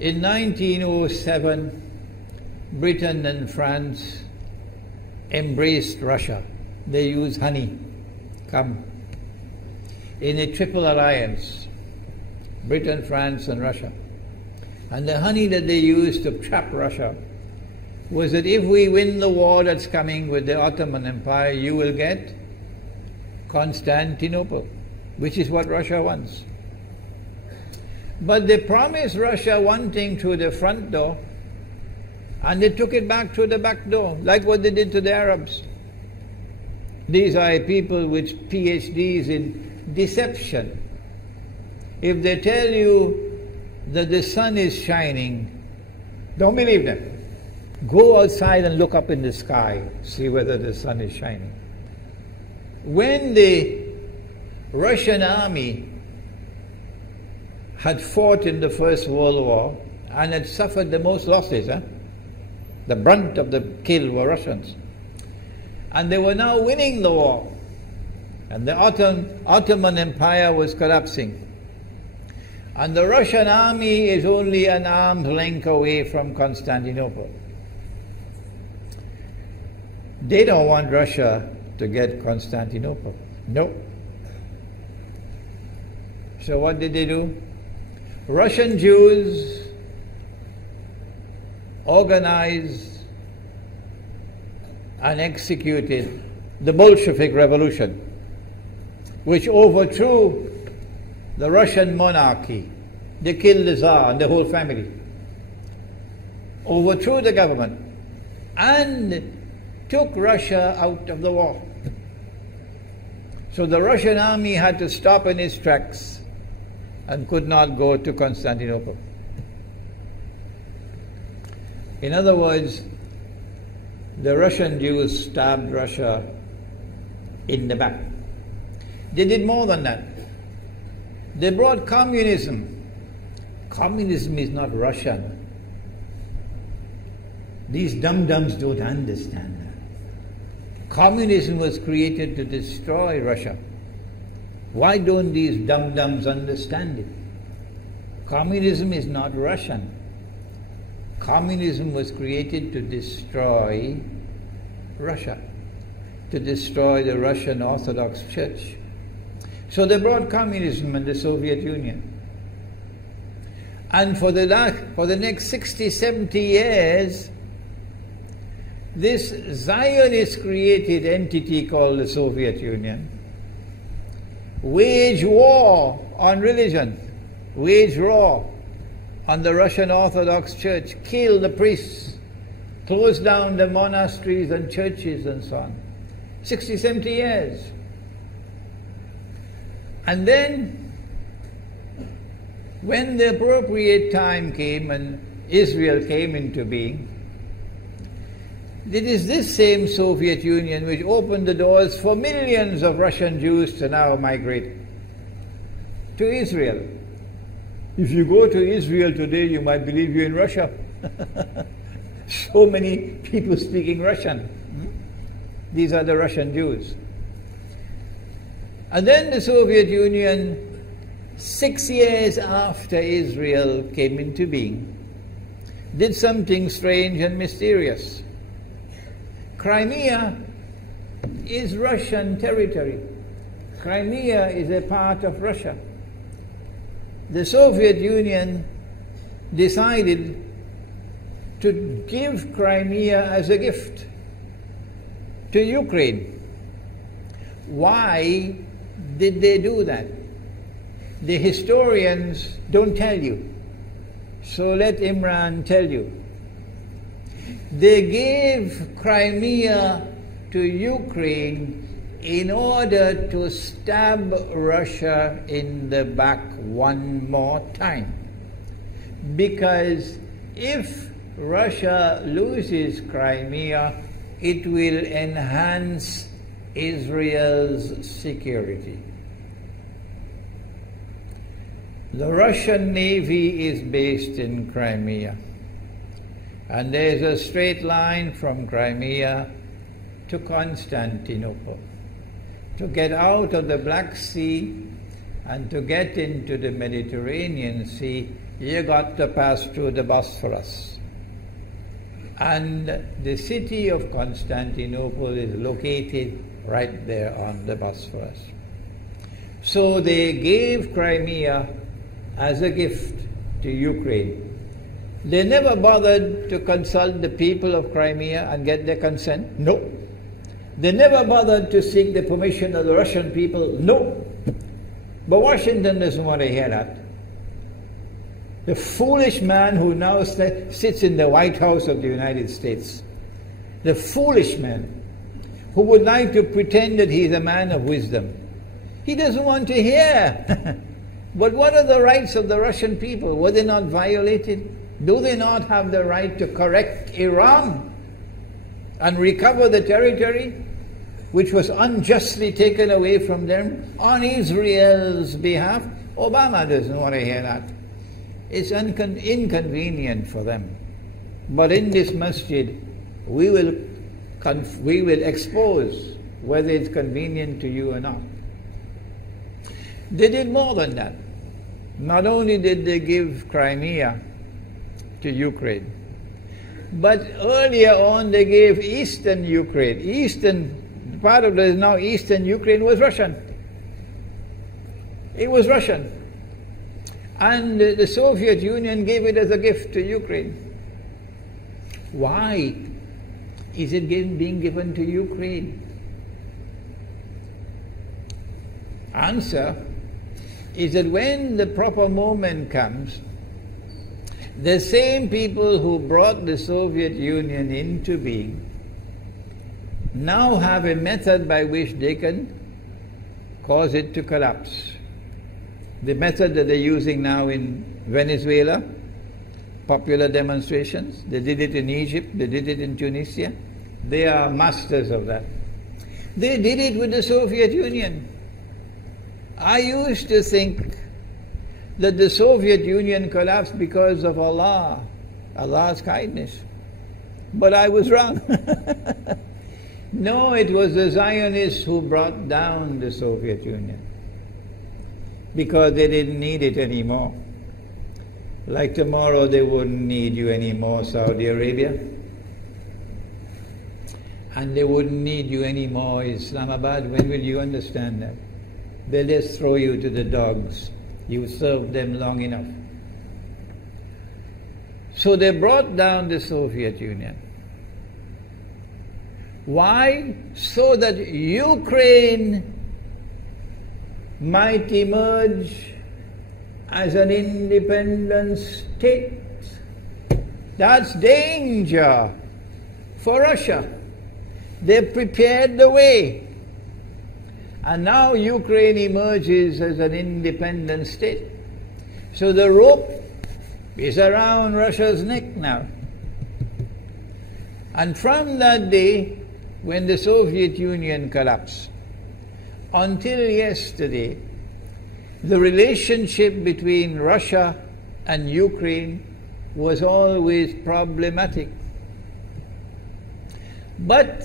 In 1907, Britain and France embraced Russia. They used honey, in a triple alliance, Britain, France and Russia. And the honey that they used to trap Russia was that if we win the war that's coming with the Ottoman Empire, you will get Constantinople, which is what Russia wants. But they promised Russia one thing through the front door, and they took it back through the back door, like what they did to the Arabs. These are people with PhDs in deception. If they tell you that the sun is shining, don't believe them. Go outside and look up in the sky, see whether the sun is shining. When the Russian army had fought in the First World War and had suffered the most losses, the brunt of the kill were Russians, and they were now winning the war, and the Ottoman Empire was collapsing, and the Russian army is only an arm's length away from Constantinople. They don't want Russia to get Constantinople. No. So what did they do? Russian Jews organized and executed the Bolshevik Revolution, which overthrew the Russian monarchy. They killed the Tsar and the whole family, overthrew the government, and took Russia out of the war. So the Russian army had to stop in its tracks and could not go to Constantinople. In other words, the Russian Jews stabbed Russia in the back. They did more than that. They brought communism. Communism is not Russian. These dum-dums don't understand that. Communism was created to destroy Russia. Why don't these dum-dums understand it? Communism is not Russian. Communism was created to destroy Russia, to destroy the Russian Orthodox Church. So they brought communism in the Soviet Union. And for the next 60, 70 years, this Zionist-created entity called the Soviet Union waged war on religion, waged war on the Russian Orthodox Church, killed the priests, closed down the monasteries and churches and so on. 60, 70 years. And then, when the appropriate time came and Israel came into being, it is this same Soviet Union which opened the doors for millions of Russian Jews to now migrate to Israel. If you go to Israel today, you might believe you're in Russia. So many people speaking Russian. These are the Russian Jews. And then the Soviet Union, 6 years after Israel came into being, did something strange and mysterious. Crimea is Russian territory. Crimea is a part of Russia. The Soviet Union decided to give Crimea as a gift to Ukraine. Why did they do that? The historians don't tell you. So let Imran tell you. They gave Crimea to Ukraine in order to stab Russia in the back one more time. Because if Russia loses Crimea, it will enhance Israel's security. The Russian Navy is based in Crimea, and there's a straight line from Crimea to Constantinople. To get out of the Black Sea and to get into the Mediterranean Sea, you got to pass through the Bosphorus. And the city of Constantinople is located right there on the Bosphorus. So they gave Crimea as a gift to Ukraine. They never bothered to consult the people of Crimea and get their consent. No. They never bothered to seek the permission of the Russian people. No. But Washington doesn't want to hear that. The foolish man who now sits in the White House of the United States, the foolish man who would like to pretend that he's a man of wisdom, he doesn't want to hear. But what are the rights of the Russian people? Were they not violated? Do they not have the right to correct Iran and recover the territory which was unjustly taken away from them on Israel's behalf? Obama doesn't want to hear that. It's inconvenient for them. But in this masjid, we will expose whether it's convenient to you or not. They did more than that. Not only did they give Crimea to Ukraine, but earlier on they gave eastern Ukraine. Eastern, part of the now eastern Ukraine was Russian. It was Russian. And the Soviet Union gave it as a gift to Ukraine. Why is it being given to Ukraine? Answer is that when the proper moment comes, the same people who brought the Soviet Union into being now have a method by which they can cause it to collapse. The method that they're using now in Venezuela, popular demonstrations, they did it in Egypt, they did it in Tunisia, they are masters of that. They did it with the Soviet Union. I used to think that the Soviet Union collapsed because of Allah's kindness. But I was wrong. No, it was the Zionists who brought down the Soviet Union because they didn't need it anymore. Like tomorrow they wouldn't need you anymore, Saudi Arabia. And they wouldn't need you anymore, Islamabad. When will you understand that? They'll just throw you to the dogs. You served them long enough. So they brought down the Soviet Union. Why? So that Ukraine might emerge as an independent state. That's danger for Russia. They've prepared the way. And now Ukraine emerges as an independent state. So the rope is around Russia's neck now. And from that day, when the Soviet Union collapsed, until yesterday, the relationship between Russia and Ukraine was always problematic. But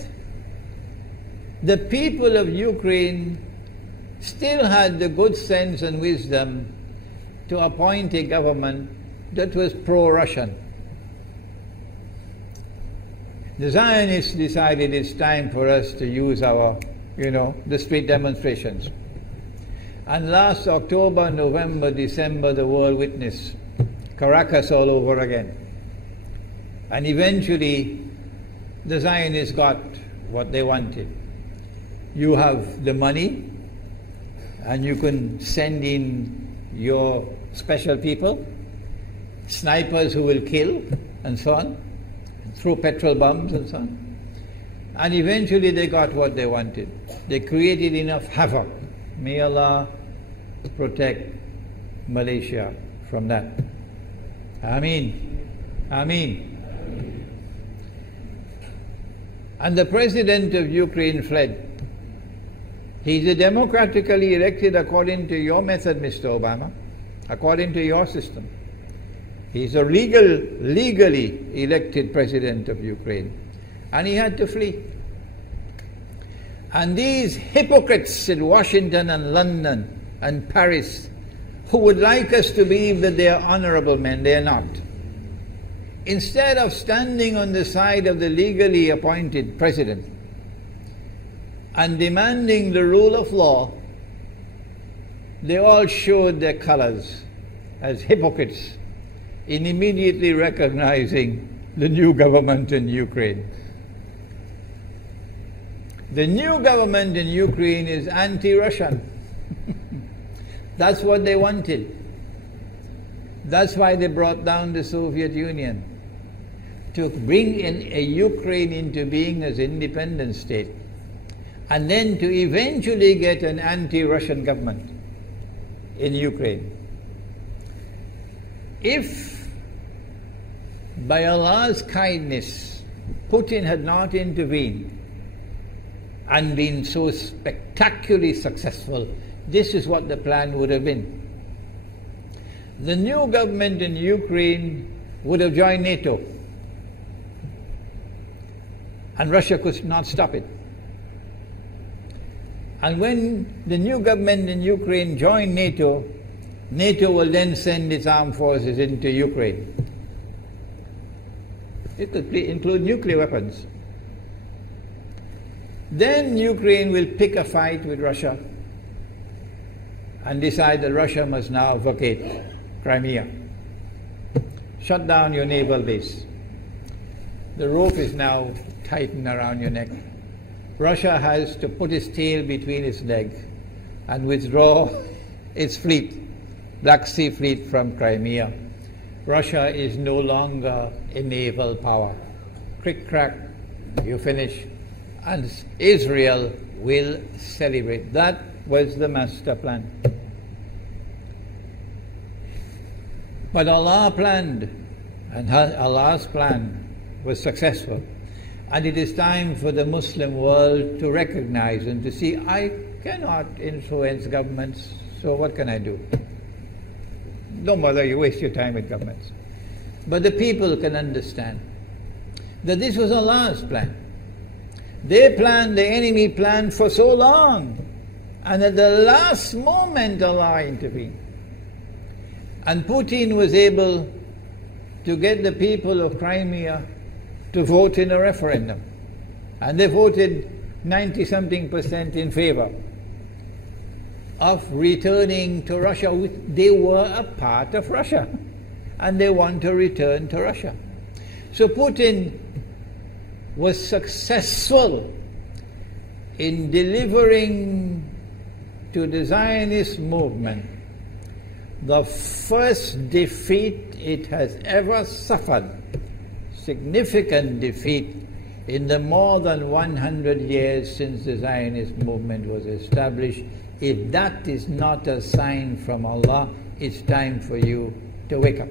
the people of Ukraine still had the good sense and wisdom to appoint a government that was pro-Russian. The Zionists decided it's time for us to use our, the street demonstrations. And last October, November, December, the world witnessed Caracas all over again. And eventually, the Zionists got what they wanted. You have the money, and you can send in your special people, snipers who will kill, and so on, throw petrol bombs and so on. And eventually they got what they wanted. They created enough havoc. May Allah protect Malaysia from that. Ameen. Ameen. And the president of Ukraine fled. He's a democratically elected according to your method, Mr. Obama, according to your system. He's a legally elected president of Ukraine. And he had to flee. And these hypocrites in Washington and London and Paris who would like us to believe that they are honorable men. They are not. Instead of standing on the side of the legally appointed president and demanding the rule of law, they all showed their colors as hypocrites in immediately recognizing the new government in Ukraine. The new government in Ukraine is anti-Russian. That's what they wanted. That's why they brought down the Soviet Union, to bring in a Ukraine into being as independent state, and then to eventually get an anti-Russian government in Ukraine. If by Allah's kindness Putin had not intervened and been so spectacularly successful, this is what the plan would have been. The new government in Ukraine would have joined NATO, and Russia could not stop it. And when the new government in Ukraine joined NATO, NATO will then send its armed forces into Ukraine. It could include nuclear weapons. Then Ukraine will pick a fight with Russia and decide that Russia must now vacate Crimea. Shut down your naval base. The rope is now tightened around your neck. Russia has to put its tail between its legs and withdraw its fleet, Black Sea Fleet, from Crimea. Russia is no longer a naval power. Crick crack, you finish. And Israel will celebrate. That was the master plan. But Allah planned, and Allah's plan was successful. And it is time for the Muslim world to recognize and to see, I cannot influence governments, so what can I do? Don't bother, you waste your time with governments. But the people can understand that this was Allah's plan. They planned, the enemy planned for so long, and at the last moment Allah intervened. And Putin was able to get the people of Crimea to vote in a referendum. And they voted 90-something% in favor of returning to Russia. They were a part of Russia, and they want to return to Russia. So Putin was successful in delivering to the Zionist movement the first defeat it has ever suffered, significant defeat, in the more than 100 years since the Zionist movement was established. If that is not a sign from Allah, it's time for you to wake up.